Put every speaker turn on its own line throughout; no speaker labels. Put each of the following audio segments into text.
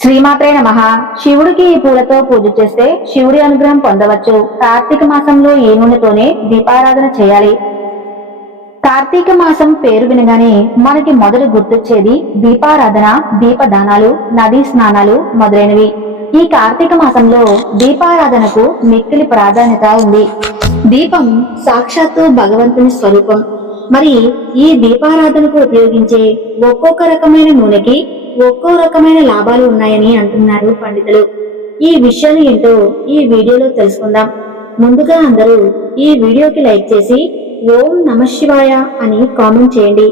శ్రీమాత్రే నమ. శివుడికి ఈ పూలతో పూజ చేస్తే శివుడి అనుగ్రహం పొందవచ్చు. కార్తీక మాసంలో ఈ నూనెతోనే దీపారాధన చేయాలి. కార్తీక మాసం పేరు వినగానే మనకి మొదట గుర్తొచ్చేది దీపారాధన దీపదానాలు నదీ స్నానాలు మొదలైనవి. ఈ కార్తీక మాసంలో దీపారాధనకు మిక్కిలి ప్రాధాన్యత ఉంది. దీపం సాక్షాత్తు భగవంతుని స్వరూపం. మరి ఈ దీపారాధనకు ఉపయోగించే ఒక్కొక్క రకమైన నూనెకి ఒక్కో రకమైన లాభాలు ఉన్నాయని అంటున్నారు పండితులు. ఈ విషయాలు ఏంటో ఈ వీడియోలో తెలుసుకుందాం. ముందుగా అందరూ ఈ వీడియోకి లైక్ చేసి ఓం నమ శివాయ అని కామెంట్ చేయండి.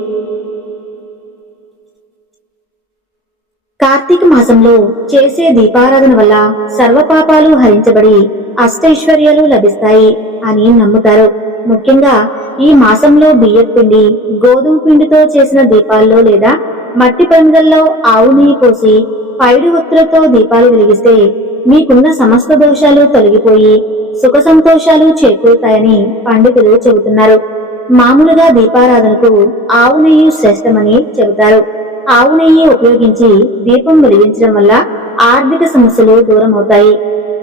కార్తీక మాసంలో చేసే దీపారాధన వల్ల సర్వపాపాలు హరించబడి అష్టైశ్వర్యాలు లభిస్తాయి అని నమ్ముతారు. ముఖ్యంగా ఈ మాసంలో బియ్యం పిండి గోధుమ పిండితో చేసిన దీపాల్లో లేదా మట్టి పెంగల్లో ఆవు నెయ్యి పోసి పైడి ఒత్తులతో దీపాలు వెలిగిస్తే మీకున్న సమస్త దోషాలు తొలగిపోయి సుఖ సంతోషాలు చేకూరుతాయని పండితులు చెబుతున్నారు. మామూలుగా దీపారాధనకు ఆవు నెయ్యి శ్రేష్టమని చెబుతారు. ఆవు నెయ్యి ఉపయోగించి దీపం వెలిగించడం వల్ల ఆర్థిక సమస్యలు దూరం అవుతాయి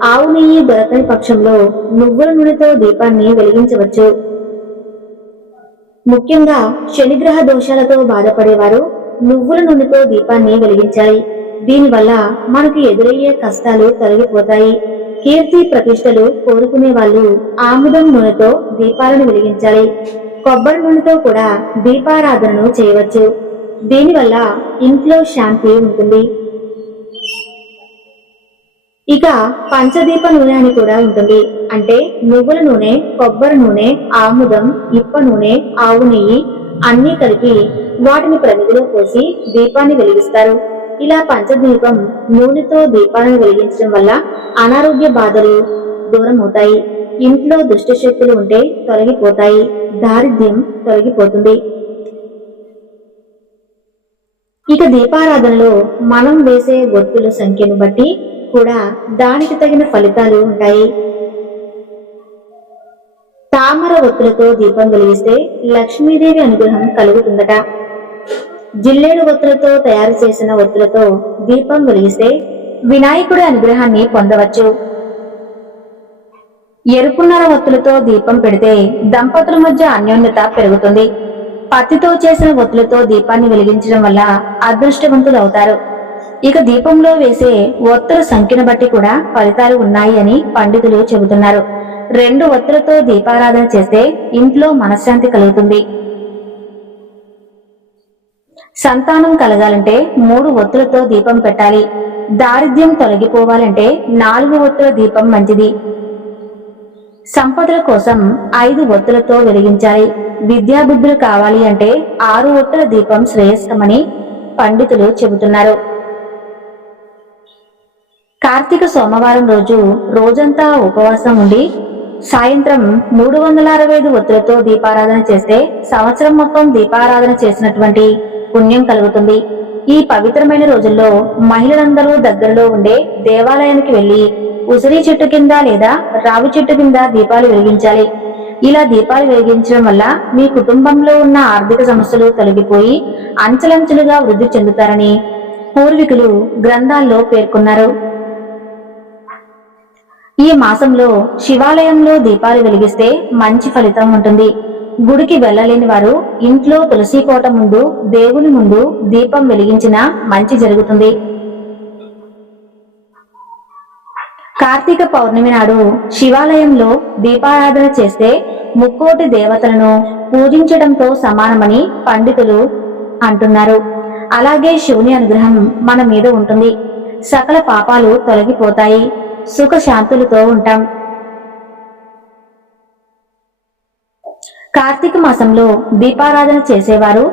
ఆవు నెయ్యి దొరకని పక్షంలో నువ్వుల నూనెతో దీపాన్ని వెలిగించవచ్చు. ముఖ్యంగా శనిగ్రహ దోషాలతో బాధపడేవారు నువ్వుల నూనెతో దీపాన్ని వెలిగించాలి దీనివల్ల మనకు ఎదురయ్యే కష్టాలు తొలగిపోతాయి. కీర్తి ప్రతిష్టలు కోరుకునే వాళ్ళు ఆముదం నూనెతో దీపాలను వెలిగించాలి. కొబ్బరి నూనెతో కూడా దీపారాధనను చేయవచ్చు. దీనివల్ల ఇంట్లో శాంతి ఉంటుంది. ఇక పంచదీప నూనె అని కూడా ఉంటుంది. అంటే నువ్వుల నూనె కొబ్బరి నూనె ఆముదం ఇప్ప నూనె ఆవు నెయ్యి అన్నీ కలిపి వాటిని ప్రమిదిలో పోసి దీపాన్ని వెలిగిస్తారు. ఇలా పంచదీపం నూనెతో దీపాలను వెలిగించడం వల్ల అనారోగ్య బాధలు దూరం అవుతాయి ఇంట్లో దుష్ట శక్తులు ఉంటే తొలగిపోతాయి. దారిద్ర్యం తొలగిపోతుంది. ఇక దీపారాధనలో మనం వేసే ఒత్తుల సంఖ్యను బట్టి కూడా దానికి తగిన ఫలితాలు ఉంటాయి. తామర ఒత్తులతో దీపం వెలిగిస్తే లక్ష్మీదేవి అనుగ్రహం కలుగుతుందట. జిల్లేడు ఒత్తులతో తయారు చేసిన ఒత్తులతో దీపం వెలిగిస్తే వినాయకుడి అనుగ్రహాన్ని పొందవచ్చు. ఎరుపున్నర ఒత్తులతో దీపం పెడితే దంపతుల మధ్య అన్యోన్యత పెరుగుతుంది. పత్తితో చేసిన ఒత్తులతో దీపాన్ని వెలిగించడం వల్ల అదృష్టవంతులు అవుతారు ఇక దీపంలో వేసే ఒత్తుల సంఖ్యను బట్టి కూడా ఫలితాలు ఉన్నాయి అని పండితులు చెబుతున్నారు. రెండు ఒత్తులతో దీపారాధన చేస్తే ఇంట్లో మనశ్శాంతి కలుగుతుంది. సంతానం కలగాలంటే మూడు ఒత్తులతో దీపం పెట్టాలి. దారిద్ర్యం తొలగిపోవాలంటే నాలుగు ఒత్తుల దీపం మంచిది. సంపదల కోసం ఐదు ఒత్తులతో వెలిగించాలి. విద్యాబుద్ధులు కావాలి అంటే ఆరు ఒత్తుల దీపం శ్రేయస్కమని పండితులు చెబుతున్నారు. కార్తీక సోమవారం రోజు రోజంతా ఉపవాసం ఉండి సాయంత్రం మూడు వందల అరవై ఐదు ఒత్తులతో దీపారాధన చేస్తే సంవత్సరం మొత్తం దీపారాధన చేసినటువంటి పుణ్యం కలుగుతుంది. ఈ పవిత్రమైన రోజుల్లో మహిళలందరూ దగ్గరలో ఉండే దేవాలయానికి వెళ్ళి ఉసిరి చెట్టు కింద లేదా రావి చెట్టు కింద దీపాలు వెలిగించాలి. ఇలా దీపాలు వెలిగించడం వల్ల మీ కుటుంబంలో ఉన్న ఆర్థిక సమస్యలు తొలగిపోయి అంచెలంచెలుగా వృద్ధి చెందుతారని పూర్వీకులు గ్రంథాల్లో పేర్కొన్నారు. ఈ మాసంలో శివాలయంలో దీపాలు వెలిగిస్తే మంచి ఫలితం ఉంటుంది. గుడికి వెళ్ళలేని వారు ఇంట్లో తులసి కోట ముందు దేవుని ముందు దీపం వెలిగించినా మంచి జరుగుతుంది. కార్తీక పౌర్ణమి నాడు శివాలయంలో దీపారాధన చేస్తే ముక్కోటి దేవతలను పూజించడంతో సమానమని పండితులు అంటున్నారు. అలాగే శివుని అనుగ్రహం మన మీద ఉంటుంది. సకల పాపాలు తొలగిపోతాయి. సుఖ శాంతులతో ఉంటాం. కార్తీక మాసంలో దీపారాధన చేసేవారు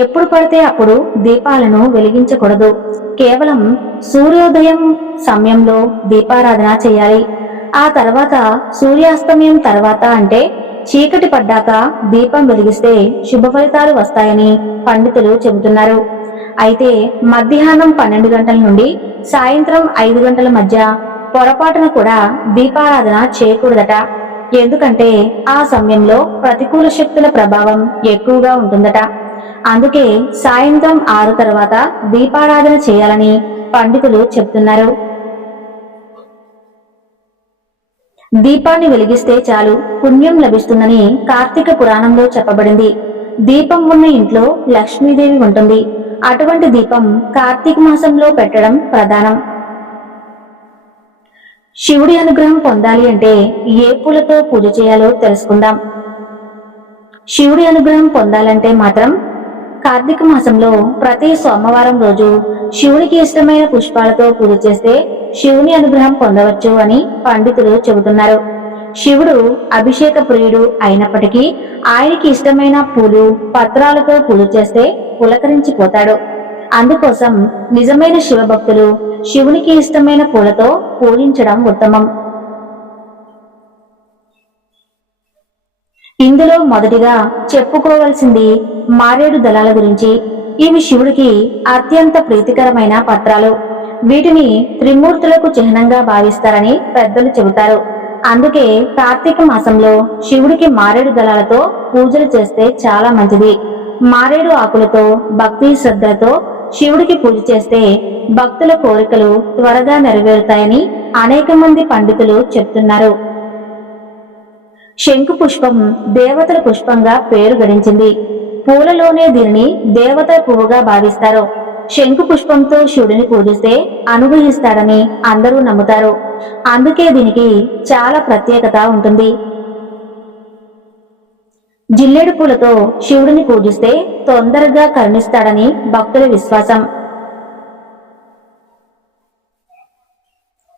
ఎప్పుడు పడితే అప్పుడు దీపాలను వెలిగించకూడదు. కేవలం సూర్యోదయం సమయంలో దీపారాధన చేయాలి. ఆ తర్వాత సూర్యాస్తమయం తర్వాత అంటే చీకటి పడ్డాక దీపం వెలిగిస్తే శుభ ఫలితాలు వస్తాయని పండితులు చెబుతున్నారు. అయితే మధ్యాహ్నం పన్నెండు గంటల నుండి సాయంత్రం ఐదు గంటల మధ్య పొరపాటున కూడా దీపారాధన చేయకూడదట. ఎందుకంటే ఆ సమయంలో ప్రతికూల శక్తుల ప్రభావం ఎక్కువగా ఉంటుందట. అందుకే సాయంత్రం ఆరు తర్వాత దీపారాధన చేయాలని పండితులు చెప్తున్నారు. దీపాన్ని వెలిగిస్తే చాలు పుణ్యం లభిస్తుందని కార్తీక పురాణంలో చెప్పబడింది. దీపం ఉన్న ఇంట్లో లక్ష్మీదేవి ఉంటుంది. అటువంటి దీపం కార్తీక మాసంలో పెట్టడం ప్రధానం. శివుడి అనుగ్రహం పొందాలి అంటే ఏ పూలతో పూజ చేయాలో తెలుసుకుందాం. శివుడి అనుగ్రహం పొందాలంటే మాత్రం కార్తీక మాసంలో ప్రతి సోమవారం రోజు శివునికి ఇష్టమైన పుష్పాలతో పూజ చేస్తే శివుని అనుగ్రహం పొందవచ్చు అని పండితులు చెబుతున్నారు. శివుడు అభిషేక ప్రియుడు అయినప్పటికీ ఆయనకి ఇష్టమైన పూలు పత్రాలతో పూజ చేస్తే పులకరించిపోతాడు. అందుకోసం నిజమైన శివభక్తులు శివునికి ఇష్టమైన పూలతో పూజించడం ఉత్తమం. ఇందులో మొదటిగా చెప్పుకోవలసింది మారేడు దళాల గురించి. ఇవి శివుడికి అత్యంత ప్రీతికరమైన పత్రాలు. వీటిని త్రిమూర్తులకు చిహ్నంగా భావిస్తారని పెద్దలు చెబుతారు. అందుకే కార్తీక మాసంలో శివుడికి మారేడు దళాలతో పూజలు చేస్తే చాలా మంచిది. మారేడు ఆకులతో భక్తి శ్రద్ధలతో శివుడికి పూజ చేస్తే భక్తుల కోరికలు త్వరగా నెరవేరుతాయని అనేక మంది పండితులు చెప్తున్నారు. శంకు పుష్పం దేవతల పుష్పంగా పేరు గడించింది. పూలలోనే దీనిని దేవతల పువ్వుగా భావిస్తారు. శంకు పుష్పంతో శివుడిని పూజిస్తే అనుగ్రహిస్తాడని అందరూ నమ్ముతారు. అందుకే దీనికి చాలా ప్రత్యేకత ఉంటుంది. జిల్లేడు పూలతో శివుడిని పూజిస్తే తొందరగా కరుణిస్తాడని భక్తుల విశ్వాసం.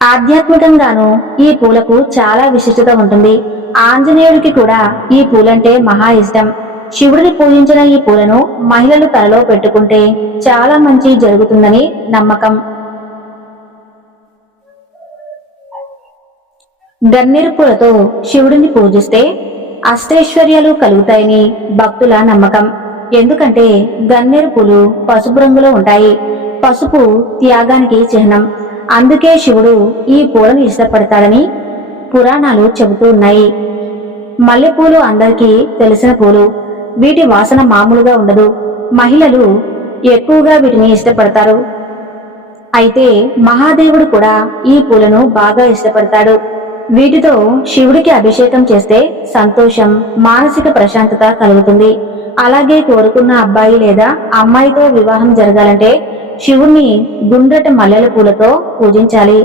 ఆధ్యాత్మికంగాను ఈ పూలకు చాలా విశిష్టత ఉంటుంది. ఆంజనేయుడికి కూడా ఈ పూలంటే మహా ఇష్టం. శివుడిని పూజించిన ఈ పూలను మహిళలు తలలో పెట్టుకుంటే చాలా మంచి జరుగుతుందని నమ్మకం. గన్నేరు పూలతో శివుడిని పూజిస్తే అష్టైశ్వర్యాలు కలుగుతాయని భక్తుల నమ్మకం. ఎందుకంటే గన్నేరు పూలు పసుపు రంగులో ఉంటాయి. పసుపు త్యాగానికి చిహ్నం. అందుకే శివుడు ఈ పూలను ఇష్టపడతాడని పురాణాలు చెబుతూ ఉన్నాయి. మల్లెపూలు అందరికీ తెలిసిన పూలు. వీటి వాసన మామూలుగా ఉండదు. మహిళలు ఎక్కువగా వీటిని ఇష్టపడతారు. అయితే మహాదేవుడు కూడా ఈ పూలను బాగా ఇష్టపడతాడు. వీటితో శివుడికి అభిషేకం చేస్తే సంతోషం మానసిక ప్రశాంతత కలుగుతుంది. అలాగే కోరుకున్న అబ్బాయి లేదా అమ్మాయితో వివాహం జరగాలంటే శివుణ్ణి గుండ్రటి మల్లెల పూలతో పూజించాలి.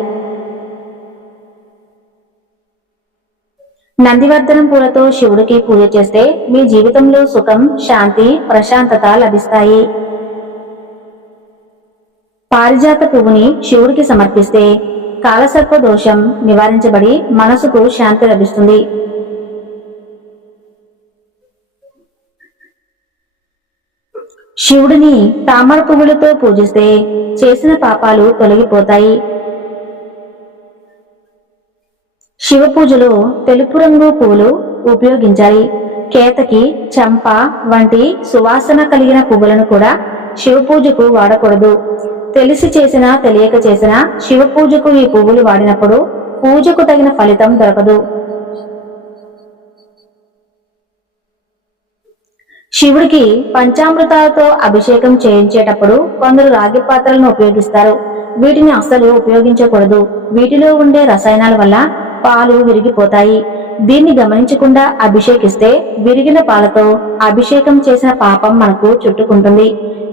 నందివర్ధనం పూలతో శివుడికి పూజ చేస్తే మీ జీవితంలో సుఖం శాంతి ప్రశాంతత లభిస్తాయి. పారిజాత పువ్వుని శివుడికి సమర్పిస్తే కాలసర్ప దోషం నివారించబడి మనసుకు శాంతి లభిస్తుంది. శివుడిని తామర పువ్వులతో పూజిస్తే చేసిన పాపాలు తొలగిపోతాయి. శివ పూజలో తెలుపు రంగు పువ్వులు ఉపయోగించాలి. కేతకి చంప వంటి సువాసన కలిగిన పువ్వులను కూడా శివ పూజకు వాడకూడదు. తెలిసి చేసినా తెలియక చేసినా శివ పూజకు ఈ పువ్వులు వాడినప్పుడు పూజకు తగిన ఫలితం దొరకదు. శివుడికి పంచామృతాలతో అభిషేకం చేయించేటప్పుడు కొందరు రాగి పాత్రలను ఉపయోగిస్తారు. వీటిని అస్సలు ఉపయోగించకూడదు. వీటిలో ఉండే రసాయనాల వల్ల పాలు విరిగిపోతాయి. దీన్ని గమనించకుండా అభిషేకిస్తే విరిగిన పాలతో అభిషేకం చేసిన పాపం మనకు చుట్టుకుంటుంది.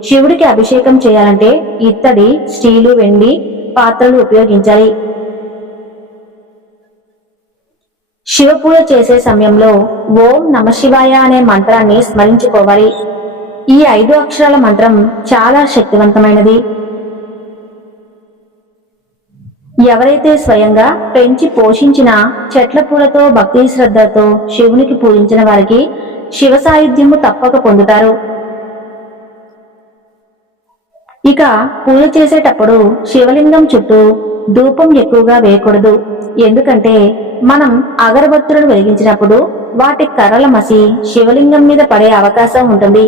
శివుడికి అభిషేకం చేయాలంటే ఇత్తడి స్టీలు వెండి పాత్రలు ఉపయోగించాలి. శివ పూజ చేసే సమయంలో ఓం నమ శివాయ అనే మంత్రాన్ని స్మరించుకోవాలి. ఈ ఐదు అక్షరాల మంత్రం చాలా శక్తివంతమైనది. ఎవరైతే స్వయంగా పెంచి పోషించిన చెట్ల పూలతో భక్తి శ్రద్ధతో శివునికి పూజించిన వారికి శివ సాయుధ్యము తప్పక పొందుతారు. ఇక పూజ చేసేటప్పుడు శివలింగం చుట్టూ ధూపం ఎక్కువగా వేయకూడదు. ఎందుకంటే మనం అగరబత్తులను వెలిగించినప్పుడు వాటి కర్రల మసి శివలింగం మీద పడే అవకాశం ఉంటుంది.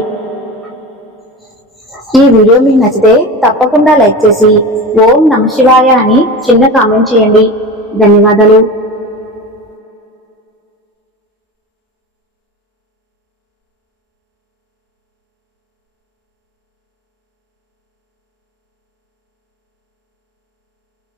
ఈ వీడియో మీకు నచ్చితే తప్పకుండా లైక్ చేసి ఓం నమ శివాయ అని చిన్న కామెంట్ చేయండి. ధన్యవాదాలు.